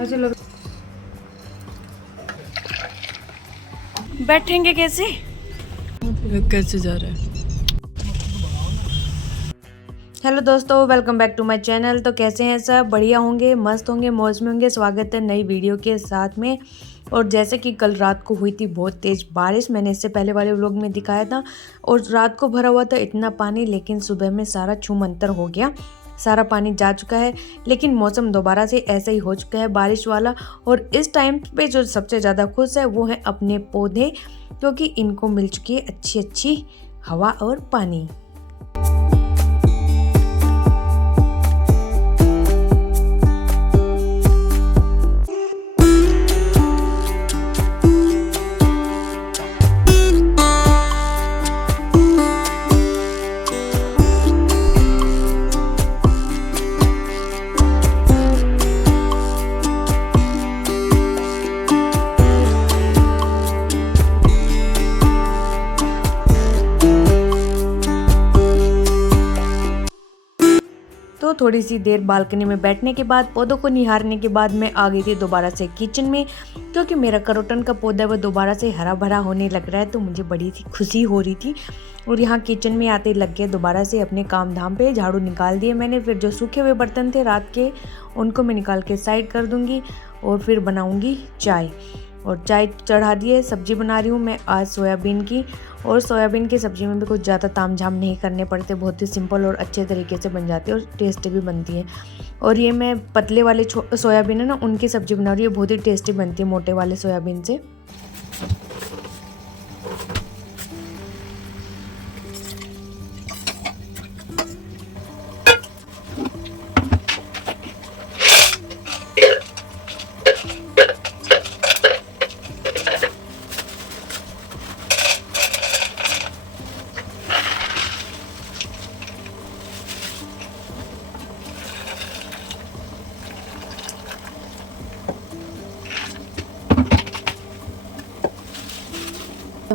चलो बैठेंगे कैसे जा रहा है। हेलो दोस्तों, welcome back to my channel. तो कैसे हैं सब? बढ़िया होंगे, मस्त होंगे, मौज में होंगे। स्वागत है नई वीडियो के साथ में। और जैसे कि कल रात को हुई थी बहुत तेज़ बारिश, मैंने इससे पहले वाले व्लॉग में दिखाया था। और रात को भरा हुआ था इतना पानी, लेकिन सुबह में सारा छूमंतर हो गया, सारा पानी जा चुका है। लेकिन मौसम दोबारा से ऐसा ही हो चुका है बारिश वाला। और इस टाइम पे जो सबसे ज़्यादा खुश है वो है अपने पौधे, क्योंकि इनको मिल चुकी है अच्छी अच्छी हवा और पानी। तो थोड़ी सी देर बालकनी में बैठने के बाद, पौधों को निहारने के बाद मैं आ गई थी दोबारा से किचन में, क्योंकि मेरा करोटन का पौधा वो दोबारा से हरा भरा होने लग रहा है। तो मुझे बड़ी सी खुशी हो रही थी। और यहाँ किचन में आते लग गए दोबारा से अपने काम धाम पे। झाड़ू निकाल दिए मैंने। फिर जो सूखे हुए बर्तन थे रात के, उनको मैं निकाल के साइड कर दूँगी और फिर बनाऊँगी चाय। और चाय चढ़ा दिए। सब्जी बना रही हूँ मैं आज सोयाबीन की। और सोयाबीन की सब्ज़ी में भी कुछ ज़्यादा तामझाम नहीं करने पड़ते, बहुत ही सिंपल और अच्छे तरीके से बन जाती है और टेस्टी भी बनती है। और ये मैं पतले वाले सोयाबीन है ना, उनकी सब्ज़ी बना रही हूँ, बहुत ही टेस्टी बनती है मोटे वाले सोयाबीन से।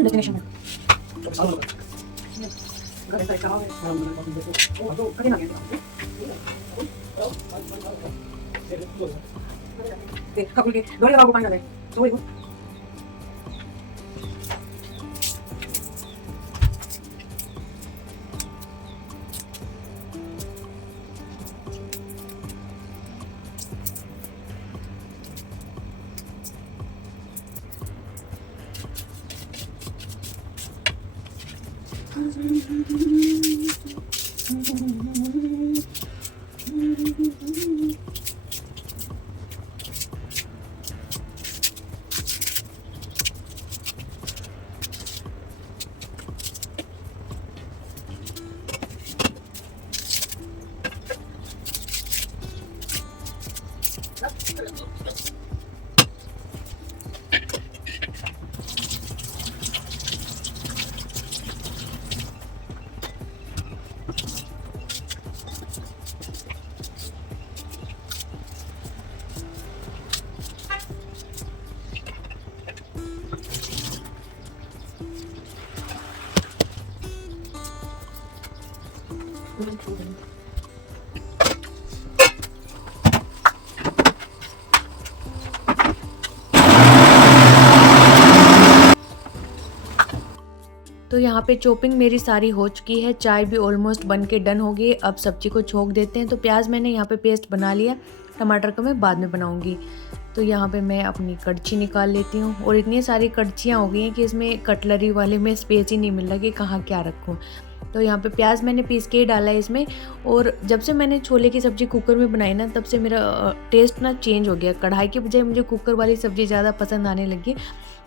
डेस्टिनेशन है। तो यहाँ पे चॉपिंग मेरी सारी हो चुकी है, चाय भी ऑलमोस्ट बन के डन हो गई। अब सब्जी को छोंक देते हैं। तो प्याज मैंने यहाँ पे पेस्ट बना लिया, टमाटर का मैं बाद में बनाऊँगी। तो यहाँ पे मैं अपनी कड़छी निकाल लेती हूँ। और इतनी सारी कड़छियाँ हो गई हैं कि इसमें कटलरी वाले में स्पेस ही नहीं मिल रहा कि कहाँ क्या रखूँ। तो यहाँ पे प्याज मैंने पीस के ही डाला है इसमें। और जब से मैंने छोले की सब्ज़ी कुकर में बनाई ना, तब से मेरा टेस्ट ना चेंज हो गया। कढ़ाई के बजाय मुझे कुकर वाली सब्ज़ी ज़्यादा पसंद आने लगी,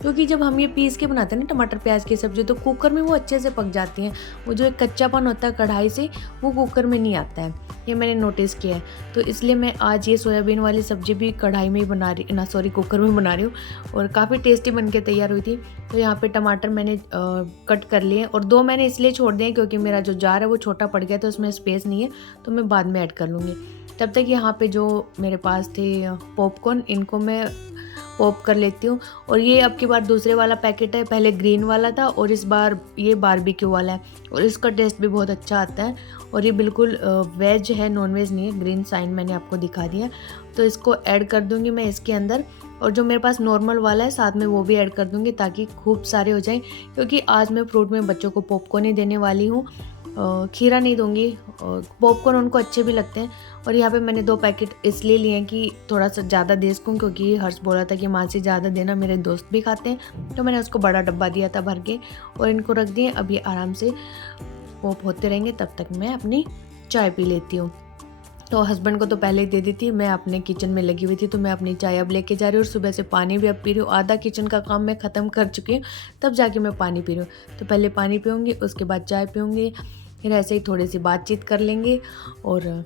क्योंकि जब हम ये पीस के बनाते हैं ना टमाटर प्याज की सब्ज़ी, तो कुकर में वो अच्छे से पक जाती हैं। वो जो एक कच्चापन होता है कढ़ाई से, वो कुकर में नहीं आता है, ये मैंने नोटिस किया है। तो इसलिए मैं आज ये सोयाबीन वाली सब्ज़ी भी कढ़ाई में ही बना रही ना, सॉरी कुकर में बना रही हूँ, और काफ़ी टेस्टी बन के तैयार हुई थी। तो यहाँ पे टमाटर मैंने कट कर लिए, और 2 मैंने इसलिए छोड़ दिए क्योंकि मेरा जो जार है वो छोटा पड़ गया, तो उसमें स्पेस नहीं है, तो मैं बाद में ऐड कर लूँगी। तब तक यहाँ पे जो मेरे पास थे पॉपकॉर्न, इनको मैं पॉप कर लेती हूँ। और ये अब की बार दूसरे वाला पैकेट है, पहले ग्रीन वाला था और इस बार ये बारबेक्यू वाला है, और इसका टेस्ट भी बहुत अच्छा आता है। और ये बिल्कुल वेज है, नॉन वेज नहीं है, ग्रीन साइन मैंने आपको दिखा दिया। तो इसको ऐड कर दूँगी मैं इसके अंदर, और जो मेरे पास नॉर्मल वाला है साथ में वो भी ऐड कर दूँगी, ताकि खूब सारे हो जाएं। क्योंकि आज मैं फ्रूट में बच्चों को पॉपकॉर्न ही देने वाली हूँ, खीरा नहीं दूँगी। पॉपकॉर्न उनको अच्छे भी लगते हैं। और यहाँ पे मैंने 2 पैकेट इसलिए लिए हैं कि थोड़ा सा ज़्यादा दे सकूँ, क्योंकि हर्ष बोला था कि माँ से ज़्यादा देना, मेरे दोस्त भी खाते हैं, तो मैंने उसको बड़ा डब्बा दिया था भर के, और इनको रख दिए। अब ये आराम से पॉप होते रहेंगे, तब तक मैं अपनी चाय पी लेती हूँ। तो हस्बैंड को तो पहले ही दे दी थी, मैं अपने किचन में लगी हुई थी, तो मैं अपनी चाय अब लेके जा रही हूँ। और सुबह से पानी भी अब पी रही हूँ, आधा किचन का काम मैं ख़त्म कर चुकी हूँ, तब जाके मैं पानी पी रही हूँ। तो पहले पानी पीऊँगी, उसके बाद चाय पीऊँगी, फिर ऐसे ही थोड़ी सी बातचीत कर लेंगे। और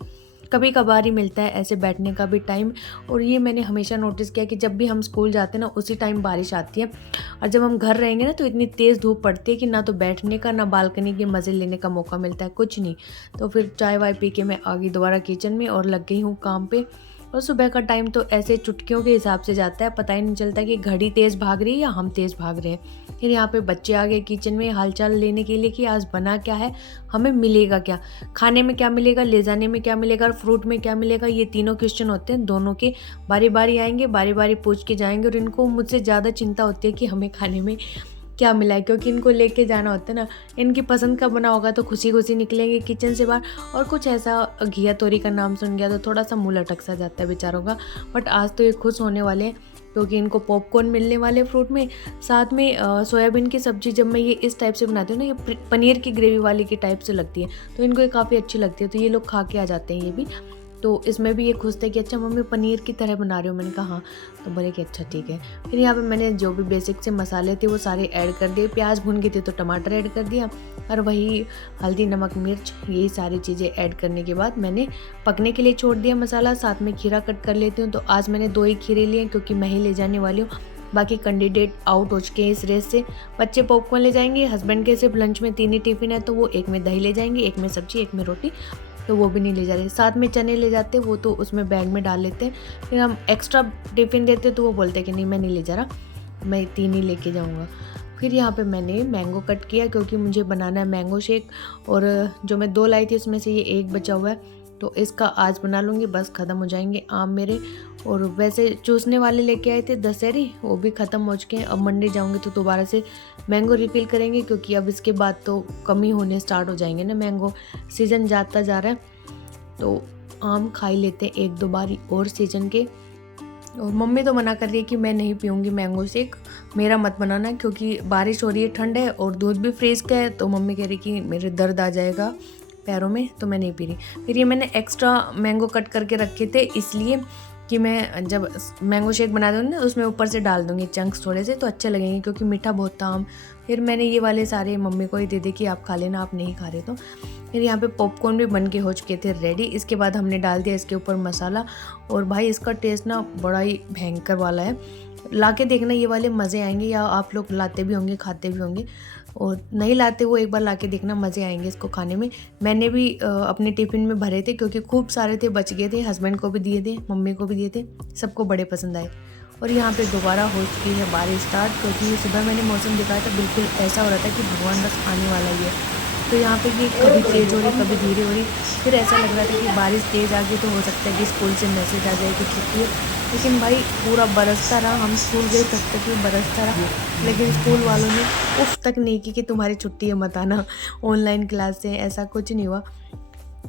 कभी कभार ही मिलता है ऐसे बैठने का भी टाइम। और ये मैंने हमेशा नोटिस किया कि जब भी हम स्कूल जाते हैं ना, उसी टाइम बारिश आती है, और जब हम घर रहेंगे ना, तो इतनी तेज़ धूप पड़ती है कि ना तो बैठने का ना बालकनी के मज़े लेने का मौका मिलता है, कुछ नहीं। तो फिर चाय वाय पी के मैं आ गई दोबारा किचन में और लग गई हूँ काम पे। और सुबह का टाइम तो ऐसे चुटकियों के हिसाब से जाता है, पता ही नहीं चलता कि घड़ी तेज़ भाग रही है या हम तेज़ भाग रहे हैं। फिर यहाँ पे बच्चे आ गए किचन में हालचाल लेने के लिए कि आज बना क्या है, हमें मिलेगा क्या, खाने में क्या मिलेगा, ले जाने में क्या मिलेगा, और फ्रूट में क्या मिलेगा। ये तीनों क्वेश्चन होते हैं, दोनों के बारी बारी आएंगे, बारी बारी पूछ के जाएंगे। और इनको मुझसे ज़्यादा चिंता होती है कि हमें खाने में क्या मिला है, क्योंकि इनको लेके जाना होता है ना। इनकी पसंद का बना होगा तो खुशी खुशी निकलेंगे किचन से बाहर, और कुछ ऐसा घिया तोरी का नाम सुन गया तो थोड़ा सा मुँह लटक सा जाता है बेचारों का। बट आज तो ये खुश होने वाले हैं, क्योंकि इनको पॉपकॉर्न मिलने वाले फ्रूट में। साथ में सोयाबीन की सब्ज़ी जब मैं ये इस टाइप से बनाती हूँ ना, ये पनीर की ग्रेवी वाली की टाइप से लगती है, तो इनको ये काफ़ी अच्छी लगती है, तो ये लोग खा के आ जाते हैं ये भी। तो इसमें भी ये खुश थे कि अच्छा मम्मी पनीर की तरह बना रहे हो, मैंने कहा हाँ। तो बोले कि अच्छा ठीक है। फिर यहाँ पे मैंने जो भी बेसिक से मसाले थे वो सारे ऐड कर दिए, प्याज भून गए थे तो टमाटर ऐड कर दिया, और वही हल्दी नमक मिर्च यही सारी चीज़ें ऐड करने के बाद मैंने पकने के लिए छोड़ दिया मसाला। साथ में खीरा कट कर लेती हूँ, तो आज मैंने 2 ही खीरे लिए क्योंकि मैं ही ले जाने वाली हूँ, बाकी कैंडिडेट आउट हो चुके हैं इस रेस से। बच्चे पॉपकॉर्न ले जाएंगे, हस्बैंड के सिर्फ लंच में 3 ही टिफ़िन है, तो वो एक में दही ले जाएंगे, एक में सब्जी, एक में रोटी, तो वो भी नहीं ले जा रहे। साथ में चने ले जाते, वो तो उसमें बैग में डाल लेते हैं। फिर हम एक्स्ट्रा टिफ़िन देते तो वो बोलते कि नहीं मैं नहीं ले जा रहा, मैं 3 ही लेके जाऊँगा। फिर यहाँ पे मैंने मैंगो कट किया, क्योंकि मुझे बनाना है मैंगो शेक, और जो मैं 2 लाई थी उसमें से ये 1 बचा हुआ है, तो इसका आज बना लूँगी, बस ख़त्म हो जाएंगे आम मेरे। और वैसे चूसने वाले लेके आए थे दशहरी, वो भी ख़त्म हो चुके हैं। अब मंडे जाऊँगी तो दोबारा से मैंगो रिफ़िल करेंगे, क्योंकि अब इसके बाद तो कमी होने स्टार्ट हो जाएंगे ना, मैंगो सीज़न जाता जा रहा है, तो आम खा ही लेते हैं 1-2 बारी और सीज़न के। और मम्मी तो मना कर रही है कि मैं नहीं पीऊँगी मैंगो शेक, मेरा मत बनाना, क्योंकि बारिश हो रही है, ठंड है और दूध भी फ्रीज़ का है, तो मम्मी कह रही कि मेरे दर्द आ जाएगा पैरों में, तो मैं नहीं पी रही। फिर ये मैंने एक्स्ट्रा मैंगो कट करके रखे थे, इसलिए कि मैं जब मैंगो शेक बना दूँगी ना, उसमें ऊपर से डाल दूँगी चंक्स थोड़े से, तो अच्छे लगेंगे, क्योंकि मीठा बहुत था आम। फिर मैंने ये वाले सारे मम्मी को ही दे कि आप खा लेना, आप नहीं खा रहे तो। फिर यहाँ पे पॉपकॉर्न भी बन के हो चुके थे रेडी। इसके बाद हमने डाल दिया इसके ऊपर मसाला, और भाई इसका टेस्ट ना बड़ा ही भयंकर वाला है। ला के देखना, ये वाले मज़े आएंगे, या आप लोग लाते भी होंगे खाते भी होंगे, और नहीं लाते वो एक बार ला के देखना, मज़े आएंगे इसको खाने में। मैंने भी अपने टिफ़िन में भरे थे, क्योंकि खूब सारे थे, बच गए थे, हस्बैंड को भी दिए थे, मम्मी को भी दिए थे, सबको बड़े पसंद आए। और यहाँ पे दोबारा हो चुकी है बारिश स्टार्ट, क्योंकि सुबह मैंने मौसम दिखाया था, बिल्कुल ऐसा हो रहा था कि भगवान बस आने वाला ही है। तो यहाँ पे ये कभी तेज़ हो रही, कभी धीरे हो रही, फिर ऐसा लग रहा था कि बारिश तेज़ आ गई तो हो सकता है कि स्कूल से मैसेज आ जाए कि छुट्टी है। लेकिन भाई पूरा बरसता रहा, हम स्कूल गए तब तक भी बरसता रहा, लेकिन स्कूल वालों ने उफ तक नहीं की कि तुम्हारी छुट्टी है मत आना, ऑनलाइन क्लास से, ऐसा कुछ नहीं हुआ।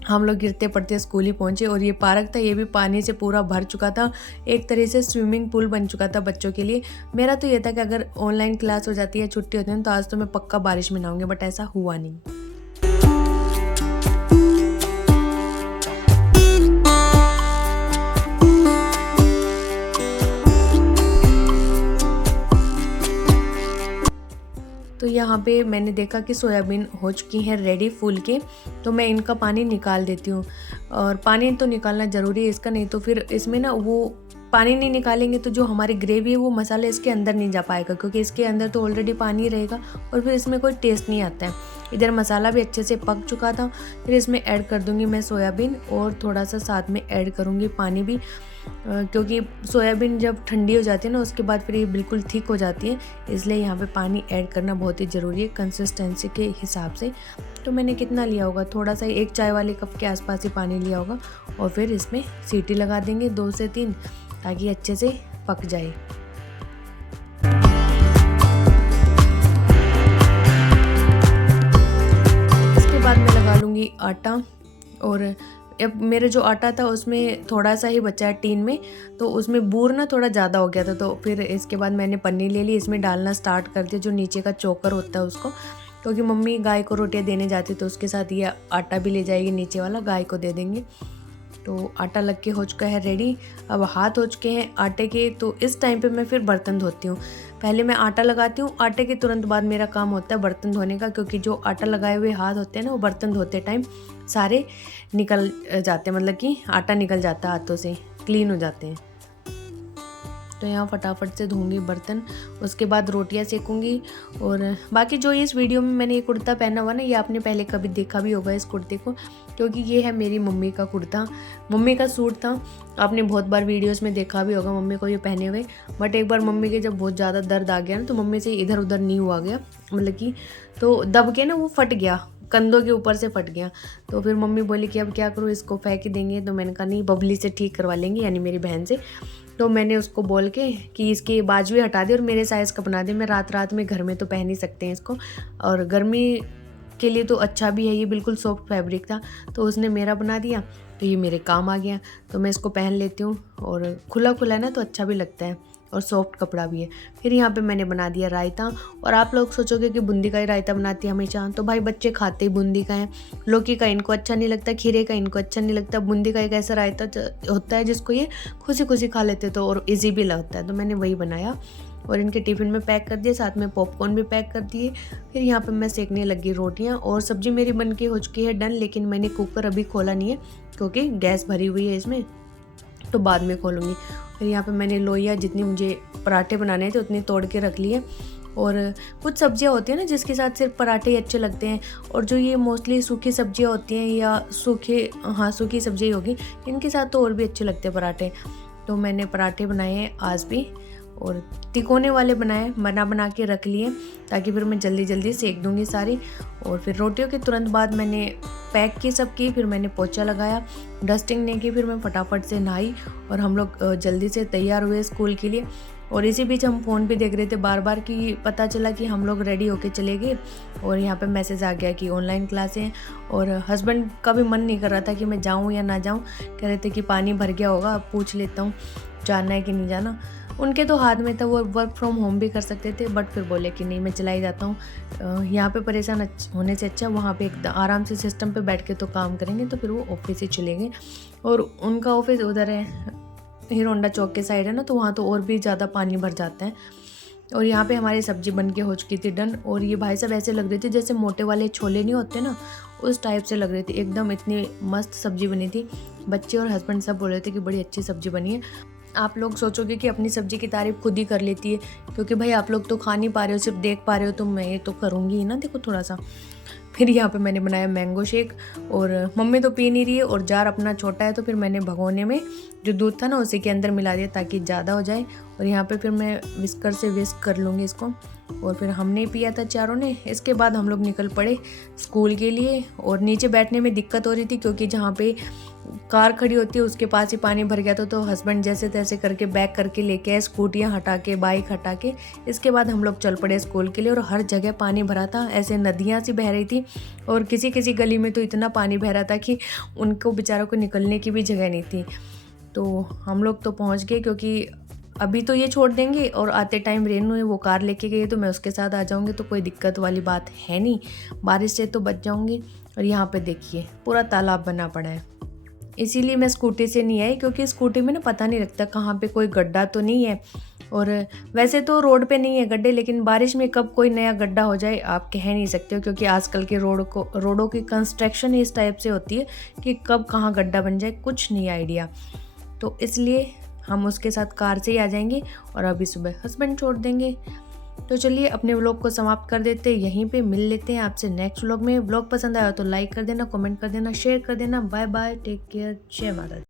हम लोग गिरते पड़ते स्कूल ही पहुँचे, और ये पार्क था, ये भी पानी से पूरा भर चुका था, एक तरह से स्विमिंग पूल बन चुका था बच्चों के लिए। मेरा तो ये था कि अगर ऑनलाइन क्लास हो जाती है, छुट्टी होती है, तो आज तो मैं पक्का बारिश में नहाऊंगी, बट ऐसा हुआ नहीं। यहाँ पे मैंने देखा कि सोयाबीन हो चुकी हैं रेडी फूल के, तो मैं इनका पानी निकाल देती हूँ। और पानी तो निकालना ज़रूरी है इसका, नहीं तो फिर इसमें ना वो पानी नहीं निकालेंगे तो जो हमारी ग्रेवी है वो मसाला इसके अंदर नहीं जा पाएगा, क्योंकि इसके अंदर तो ऑलरेडी पानी रहेगा और फिर इसमें कोई टेस्ट नहीं आता है। इधर मसाला भी अच्छे से पक चुका था। फिर इसमें ऐड कर दूंगी मैं सोयाबीन और थोड़ा सा साथ में ऐड करूंगी पानी भी, क्योंकि सोयाबीन जब ठंडी हो जाती है ना उसके बाद फिर ये बिल्कुल थिक हो जाती है, इसलिए यहाँ पे पानी ऐड करना बहुत ही ज़रूरी है कंसिस्टेंसी के हिसाब से। तो मैंने कितना लिया होगा, थोड़ा सा 1 चाय वाले कप के आसपास ही पानी लिया होगा। और फिर इसमें सीटी लगा देंगे 2 से 3, ताकि अच्छे से पक जाए। इसके बाद मैं लगा लूँगी आटा, और अब मेरे जो आटा था उसमें थोड़ा सा ही बचा है टीन में, तो उसमें बूर ना थोड़ा ज़्यादा हो गया था। तो फिर इसके बाद मैंने पन्नी ले ली, इसमें डालना स्टार्ट कर दिया जो नीचे का चोकर होता है उसको, क्योंकि मम्मी गाय को रोटियां देने जाती तो उसके साथ ये आटा भी ले जाएगी, नीचे वाला गाय को दे देंगे। तो आटा लग के हो चुका है रेडी। अब हाथ हो चुके हैं आटे के, तो इस टाइम पे मैं फिर बर्तन धोती हूँ। पहले मैं आटा लगाती हूँ, आटे के तुरंत बाद मेरा काम होता है बर्तन धोने का, क्योंकि जो आटा लगाए हुए हाथ होते हैं ना वो बर्तन धोते टाइम सारे निकल जाते हैं, मतलब कि आटा निकल जाता है हाथों से, क्लीन हो जाते हैं। तो यहाँ फटाफट से धोऊंगी बर्तन, उसके बाद रोटियाँ सेकूंगी। और बाकी जो इस वीडियो में मैंने ये कुर्ता पहना हुआ ना, ये आपने पहले कभी देखा भी होगा इस कुर्ते को, क्योंकि ये है मेरी मम्मी का कुर्ता, मम्मी का सूट था। आपने बहुत बार वीडियोस में देखा भी होगा मम्मी को ये पहने हुए। बट एक बार मम्मी के जब बहुत ज़्यादा दर्द आ गया ना, तो मम्मी से इधर उधर नहीं हुआ गया, मतलब कि तो दब के ना वो फट गया, कंधों के ऊपर से फट गया। तो फिर मम्मी बोली कि अब क्या करूँ, इसको फेंक ही देंगे। तो मैंने कहा नहीं, बबली से ठीक करवा लेंगे, यानी मेरी बहन से। तो मैंने उसको बोल के कि इसकी बाजुएं हटा दे और मेरे साइज़ का बना दे, मैं रात में घर में तो पहन ही सकते हैं इसको, और गर्मी के लिए तो अच्छा भी है, ये बिल्कुल सॉफ्ट फैब्रिक था। तो उसने मेरा बना दिया, तो ये मेरे काम आ गया। तो मैं इसको पहन लेती हूँ, और खुला खुला ना तो अच्छा भी लगता है, और सॉफ्ट कपड़ा भी है। फिर यहाँ पे मैंने बना दिया रायता। और आप लोग सोचोगे कि बूंदी का ही रायता बनाती है हमेशा, तो भाई बच्चे खाते ही बूंदी का है, लौकी का इनको अच्छा नहीं लगता, खीरे का इनको अच्छा नहीं लगता। बूंदी का एक ऐसा रायता होता है जिसको ये खुशी खुशी खा लेते, तो और ईजी भी लगता है। तो मैंने वही बनाया और इनके टिफ़िन में पैक कर दिए, साथ में पॉपकॉर्न भी पैक कर दिए। फिर यहाँ पे मैं सेकने लगी रोटियाँ, और सब्जी मेरी बन के हो चुकी है डन। लेकिन मैंने कुकर अभी खोला नहीं है, क्योंकि गैस भरी हुई है इसमें, तो बाद में खोलूँगी। फिर यहाँ पे मैंने लोइया जितनी मुझे पराठे बनाने थे उतनी तोड़ के रख लिए। और कुछ सब्जियाँ होती हैं ना जिसके साथ सिर्फ पराठे ही अच्छे लगते हैं, और जो ये मोस्टली सूखी सब्जियाँ होती हैं, या सूखी सब्जी होगी, इनके साथ तो और भी अच्छे लगते हैं पराठे। तो मैंने पराठे बनाए हैं आज भी, और तिकोने वाले बनाए, बना के रख लिए, ताकि फिर मैं जल्दी जल्दी सेक दूंगी सारी। और फिर रोटियों के तुरंत बाद मैंने पैक की सबकी, फिर मैंने पोछा लगाया, डस्टिंग नहीं की, फिर मैं फटाफट से नहाई, और हम लोग जल्दी से तैयार हुए स्कूल के लिए। और इसी बीच हम फ़ोन भी देख रहे थे बार बार, कि पता चला कि हम लोग रेडी होके चले गए, और यहाँ पे मैसेज आ गया कि ऑनलाइन क्लासें हैं। और हस्बैंड का भी मन नहीं कर रहा था कि मैं जाऊँ या ना जाऊँ, कह रहे थे कि पानी भर गया होगा, पूछ लेता हूँ जाना है कि नहीं जाना। उनके तो हाथ में था, वो वर्क फ्रॉम होम भी कर सकते थे, बट फिर बोले कि नहीं मैं चला ही जाता हूँ, यहाँ पे परेशान होने से अच्छा वहाँ पे एक आराम से सिस्टम पे बैठ के तो काम करेंगे। तो फिर वो ऑफिस ही चले गए, और उनका ऑफिस उधर है, हीरो होंडा चौक के साइड है ना, तो वहाँ तो और भी ज़्यादा पानी भर जाता है। और यहाँ पे हमारी सब्जी बन के हो चुकी थी डन। और ये भाई साहब ऐसे लग रहे थे जैसे मोटे वाले छोले नहीं होते ना, उस टाइप से लग रहे थे एकदम, इतनी मस्त सब्जी बनी थी। बच्चे और हस्बैंड सब बोल रहे थे कि बड़ी अच्छी सब्जी बनी है। आप लोग सोचोगे कि अपनी सब्जी की तारीफ़ खुद ही कर लेती है, क्योंकि भाई आप लोग तो खा नहीं पा रहे हो, सिर्फ देख पा रहे हो, तो मैं ये तो करूँगी ही ना, देखो थोड़ा सा। फिर यहाँ पे मैंने बनाया मैंगो शेक, और मम्मी तो पी नहीं रही है, और जार अपना छोटा है, तो फिर मैंने भगोने में जो दूध था ना उसी के अंदर मिला दिया ताकि ज़्यादा हो जाए। और यहाँ पे फिर मैं विस्कर से विस्क कर लूँगी इसको। और फिर हमने पिया था चारों ने। इसके बाद हम लोग निकल पड़े स्कूल के लिए। और नीचे बैठने में दिक्कत हो रही थी, क्योंकि जहाँ पे कार खड़ी होती है उसके पास ही पानी भर गया था। तो हस्बैंड जैसे तैसे करके बैग करके लेके आए, स्कूटियाँ हटा के, बाइक हटा के। इसके बाद हम लोग चल पड़े स्कूल के लिए, और हर जगह पानी भरा था, ऐसे नदियाँ सी बह रही थी। और किसी किसी गली में तो इतना पानी बह रहा था कि उनको बेचारों को निकलने की भी जगह नहीं थी। तो हम लोग तो पहुँच गए, क्योंकि अभी तो ये छोड़ देंगे, और आते टाइम रेनू है वो कार लेके गई, तो मैं उसके साथ आ जाऊँगी, तो कोई दिक्कत वाली बात है नहीं, बारिश से तो बच जाऊँगी। और यहाँ पे देखिए पूरा तालाब बना पड़ा है, इसीलिए मैं स्कूटी से नहीं आई, क्योंकि स्कूटी में ना पता नहीं लगता कहाँ पे कोई गड्ढा तो नहीं है, और वैसे तो रोड पे नहीं है गड्ढे, लेकिन बारिश में कब कोई नया गड्ढा हो जाए आप कह नहीं सकते हो, क्योंकि आजकल के रोडों की कंस्ट्रक्शन इस टाइप से होती है कि कब कहाँ गड्ढा बन जाए कुछ नहीं आइडिया। तो इसलिए हम उसके साथ कार से ही आ जाएंगे और अभी सुबह हस्बैंड छोड़ देंगे। तो चलिए अपने व्लॉग को समाप्त कर देते हैं यहीं पे, मिल लेते हैं आपसे नेक्स्ट व्लॉग में। व्लॉग पसंद आया तो लाइक कर देना, कमेंट कर देना, शेयर कर देना। बाय बाय, टेक केयर, जय माता दी।